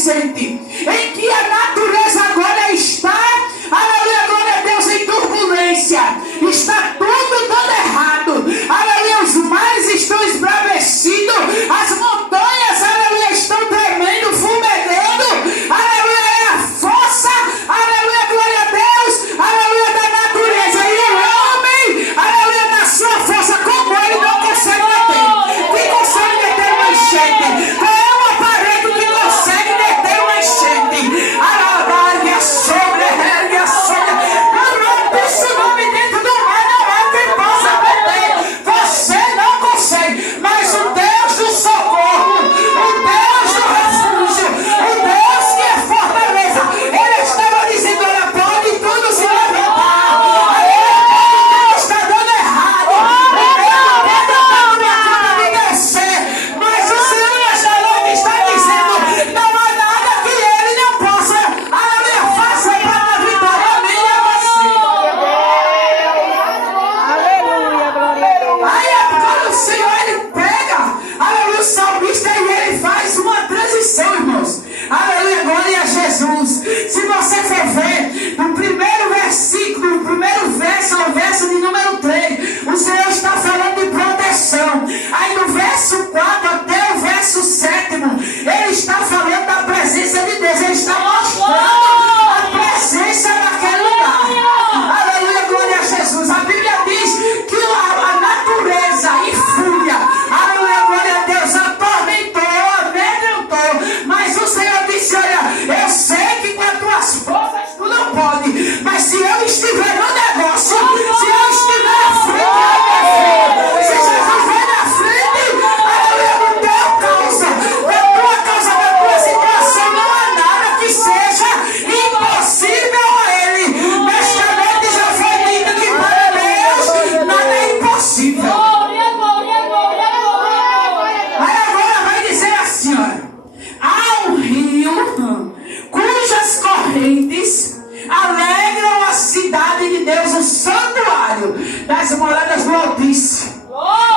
presente, em que a natureza agora está, aleluia, glória a Deus, em turbulência, está tudo dando errado, aleluia, os mares estão esbravecidos, as montanhas, aleluia, estão tremendo, fumegando, aleluia, é a força, aleluia, glória a Deus, aleluia, da natureza, e o homem, aleluia, na sua força, como ele não consegue deter. Quem consegue deter uma enchente? Qual é o aparelho que consegue deter uma enchente? Alabarga sobre, ergue sobre, arrompe esse nome dentro do mar, não há quem possa deter. Você não consegue, mas o Deus do socorro, o Deus do refúgio, o Deus que é fortaleza, ele estava dizendo: olha, pode tudo se levantar, tudo está dando errado, o medo pode estar na conta de descer, mas o Senhor nesta noite está dizendo: não há nada que ele não possa, aleluia, fazer para dar vitória minha e a você. Aleluia, glória a Deus. Aí é quando o Senhor ele pega, aleluia, o salmista, e ele faz uma transição, irmãos. Aleluia, glória a Jesus. Se você for ver, no primeiro versículo, no primeiro verso ao verso de número 3, o Senhor está falando de proteção. Aí no verso 4 até o verso 7º, ele está falando da presença de Deus. Ele está mostrando a presença naquele lugar. Aleluia, glória a Jesus. A Bíblia diz que a natureza em fúria, aleluia, glória a Deus, atormentou, amedrontou. Mas o Senhor disse: olha, eu sei que com as tuas forças tu não pode, mas se eu estiver no negócio, se eu estiver à frente da minha frente, se Jesus vai na frente, aleluia, no teu causa, da tua causa, da tua situação, não há nada que seja impossível a Ele. Nesta noite já foi dito que para Deus nada é impossível. Glória, glória, glória, glória. Aí agora vai dizer assim, olha: há um rio cujas correntes alegram a cidade de Deus, o santuário das moradas do Altíssimo.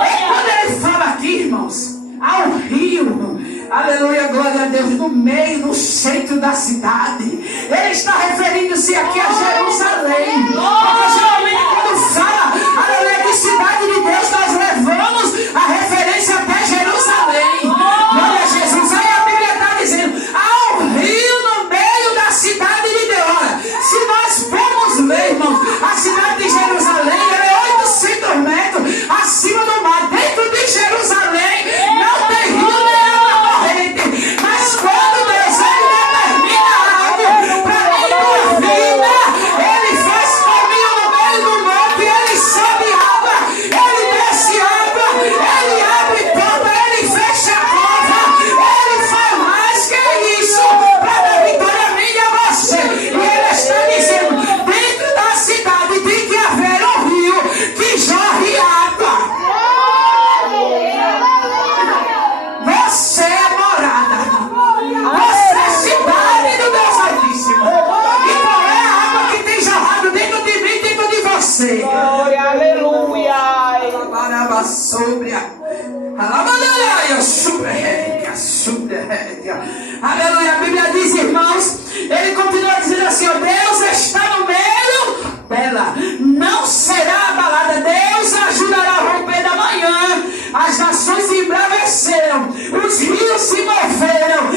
É quando ele fala aqui, irmãos, há um rio, aleluia, glória a Deus, no meio, no centro da cidade. Ele está referindo-se aqui a Jerusalém. Porque geralmente quando fala, aleluia, de cidade de Deus, nós levamos a referência até Jerusalém. Glória a Jesus. Aí a Bíblia está dizendo: há um rio no meio da cidade de Deus. Olha, se nós formos ver, irmãos, a cidade de Jerusalém, ela é 800 metros acima do mar. Dentro de Jerusalém não tem rio nem água corrente. Mas quando Deus ele determina algo para a tua vida, ele faz caminho no meio do monte, ele sobe água, ele desce água, ele abre porta, ele fecha a cova, ele faz mais que isso para dar vitória a mim e a você. E ele está dizendo: dentro da cidade tem que haver um rio que jorre água. Você é morada, você é cidade do Deus Altíssimo. E qual é a água que tem jorrado dentro de mim, dentro de você? Glória, aleluia. Alabaraba sobre a alabaraya sobre aleluia. A Bíblia diz, irmãos, ele continua dizendo assim: ó, Deus está no meio dela, não será abalada. Deus ajudará a romper da manhã. As nações se embraveceram, os rios se moveram.